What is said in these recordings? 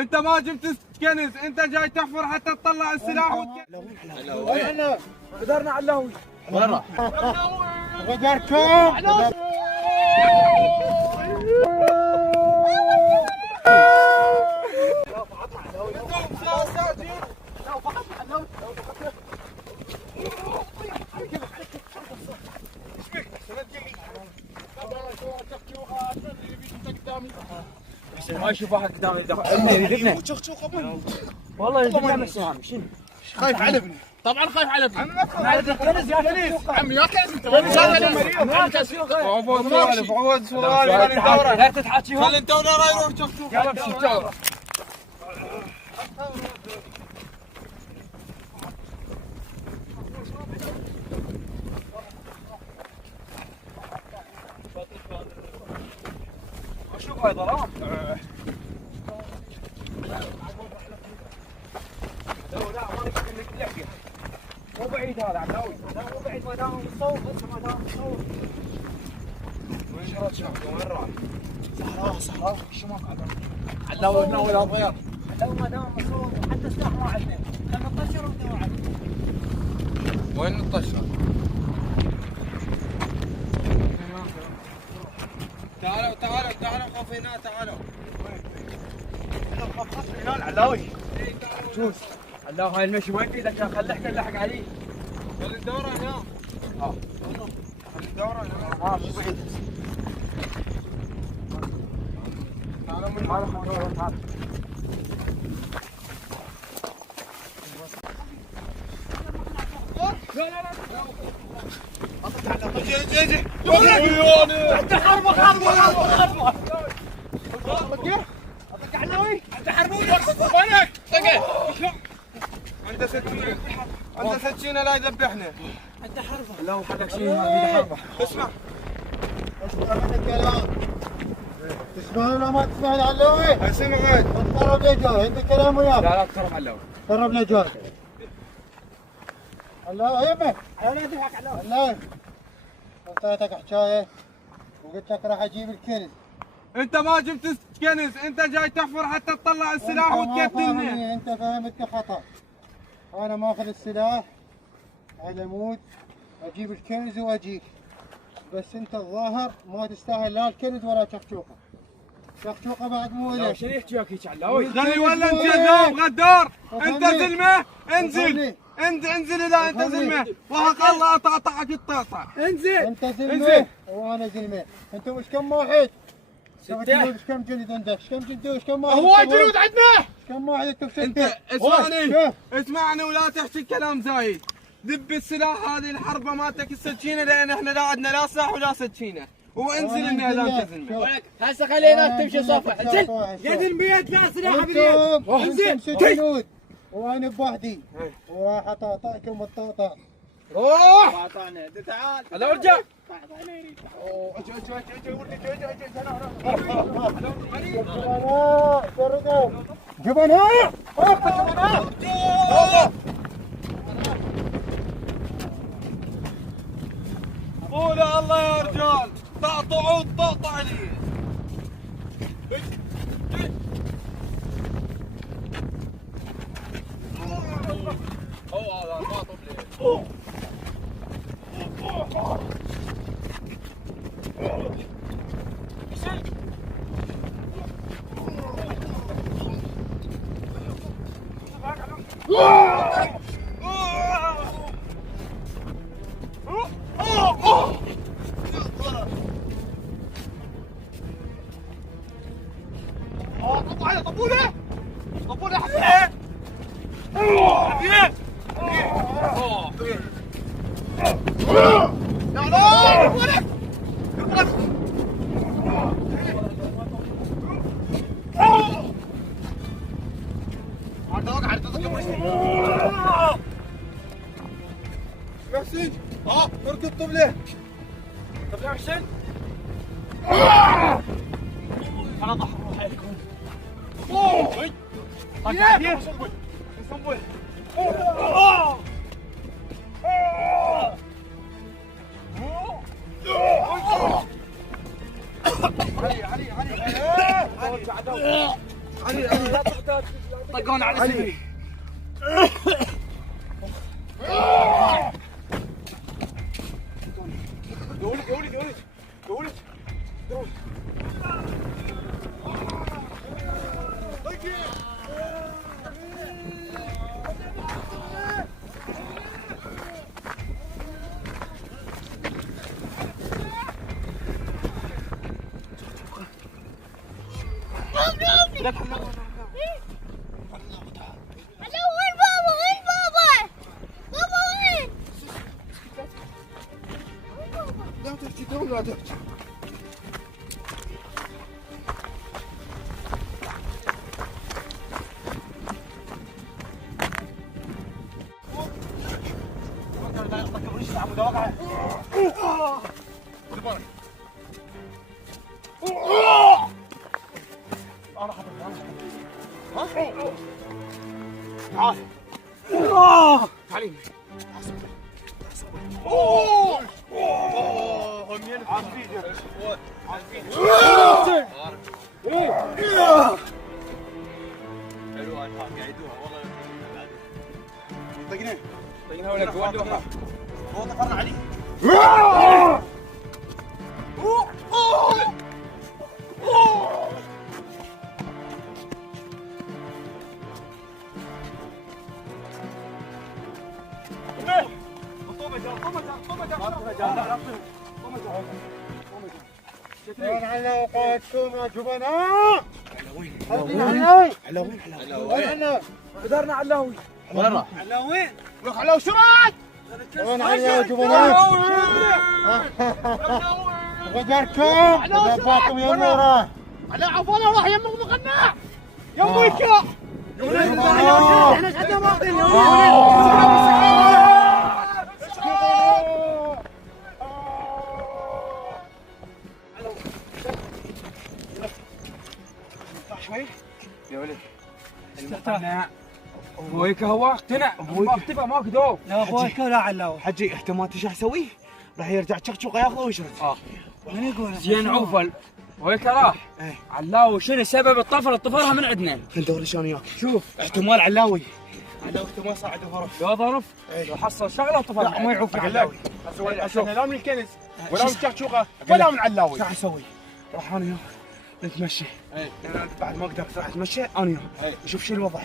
انت ما جبت كنز، انت جاي تحفر حتى تطلع السلاح احنا قدرنا على اللهوي. وين راح؟ قدركم ما اشوف واحد قدامي يذبنا. والله يذبنا مساهم. شنو؟ خايف على ابني. طبعا خايف على ابني. كنز يا كنز عمي يا كنز انت وين عوض سؤال لا تتحاكيهم. خلي انت ولا راي يروح شوف يلا امشي جاوب. اشوف هاي ظلام. مو بعيد هذا علاوي، مو بعيد ما دام مصور، بس ما دام مصور. وين شرط شباب؟ وين راح؟ صحراء الشمال علاوي هنا ولا صغير. علاوي ما دام مصور حتى سلاح ما عندنا، خلنا نطشر ونتوه عليه. وين نطشر؟ تعالوا خوف هنا تعالوا. هنا العلاوي. شوف علاوي هاي المشي وين في اذا خلي احنا نلحق عليه. خلي ندوره هنا. خلي ندوره هنا. مو بعيد. تعالوا من تعال. اجي انت حربك اطق علاوي. انت حربوني وينك؟ عنده سكينه لا يذبحنا. انت حربه. لو حدك شيء ما حربه. اسمع منك كلام. تسمعون ولا ما تسمعون علوي؟ اسمع عاد. قرب لجار عندك كلام وياه. لا تقرب علاوي. قرب لجار. الله يمه. لا تضحك علاوي. الله اعطيتك حكايه وقلت لك راح اجيب الكنز. انت ما جبت كنز، انت جاي تحفر حتى تطلع السلاح وتقتلنا. انت فهمت خطا. انا ماخذ السلاح على مود اجيب الكنز واجيك، بس انت الظاهر ما تستاهل لا الكنز ولا شخشوقه. شخشوقه بعد مو لك. شنو يحكي وياك هيك علاوي؟ خلي ولا انت جذاب غدار. انت زلمه انزل انزل اذا انت زلمه وحق الله اطعطعك الطاطع. انزل. انت زلمه وانا زلمه. انتم ايش كم واحد؟ ايش كم جلد عندك؟ ايش كم جلد وايش كم واحد؟ هو جنود عندنا. ايش كم واحد انتم انت اسمعني ولا تحكي كلام زايد. دب السلاح هذه الحربه مالتك السكينه لان احنا لا عندنا لا سلاح ولا سكينه. وانزل اني اذا انت زلمه. هسه خلينا تمشي صفح. انزل. يا ذي البيت لا سلاح باليد. انزل ست وانا بوحدي وراح اطاطعكم الطاطا. روح. قاطعنا تعال. هلا ارجع. جبناء قولوا الله يا رجال تقطعوا الطقطع لي. طبوله حبيبي. محسن اركض طبله. طب يا حسين. انا ضحك روح عليكم. علي طقون على صدري. قولي هلا وين بابا؟ وين بابا؟ بابا وين؟ لا تحكي دوم لا تحكي. تعالي. طقناها ولا قولوها. هو طفرنا عليه. وين على وقعتكم يا جبناء؟ على وين؟ قدرنا علاوي. برا لك على وشرات. وين على يا جبناء؟ غدركم ذبحكم يا نوره. على عفوا راح يمك مقنع يمك يا احنا ايش عندنا ماخذين شوي يا ولد. المقنع ابويك هو اقتنع. ما اقتنع ما كذوب. لا ابوك لا علاوي. حجي انت ما تدري ايش اسوي؟ راح يرجع تشقشق ياخذه ويشرد. من يقول؟ زين عوفل وهيك راح. علاوي شنو سبب الطفره؟ طفرها من عندنا. خل ندور شلون ياكل. شوف احتمال علاوي احتمال صعد وهرب. لو ظرف لو حصل شغله وطفر. لا ما يعوف علاوي. لا من الكنز ولا من الشقشوقه ولا من علاوي. شو اسوي؟ راح انا نتمشى. انا بعد ما اقدر راح اتمشى انا نشوف شو الوضع.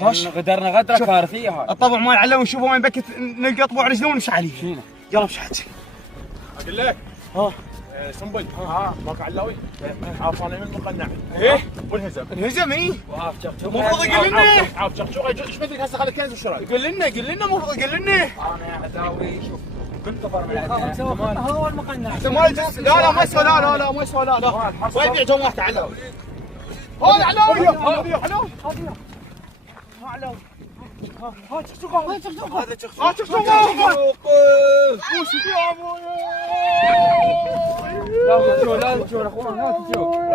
خش غدرنا غدره كارثيه هاي. الطبع مال علاوي نشوفه وين بكت نلقى طبع رجله ونمشي عليه. شنو؟ يلا مش حاجه. اقول لك ها سنبل ماك علاوي عارف انا من مقنع ايه والهزم انهزم ايه؟ المفروض يقول لنا عارف شقشوقه ايش بدك هسه خلي كنز وشراي قول لنا المفروض يقول لنا. انا يا عداوي شوف كنت طفر من عندنا. هو المقنع. لا ما يسوى لا ما يسوى لا وين يبيع جوم واحد علاوي؟ هون علاوي علاوي ها شقشوقه وين شقشوقه؟ هذا شقشوقه وش يا ابوي؟ لا تجور اخوان لا تجور.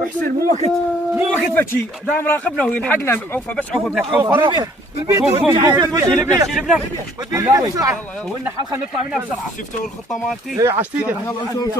محسن مو وقت بكي. دام راقبنا ويلحقنا. عوفه بس عوفه ابنك عوفه بالبيت شيل ابنك علاوي. ولنا حلقه نطلع منها بسرعه. شفتوا الخطه مالتي؟ ايه عشتيدي. يلا نشوف.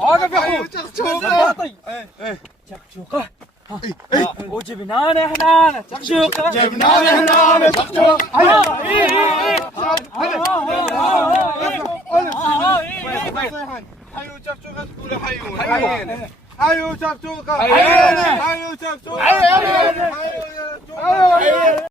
واقف يا اخوي. شقشوقه وجبنانا هنا شقشوقه جبنانا هنا شقشوقه. حيو شقشوقه تقول حيو شقشوقه حيو شقشوقه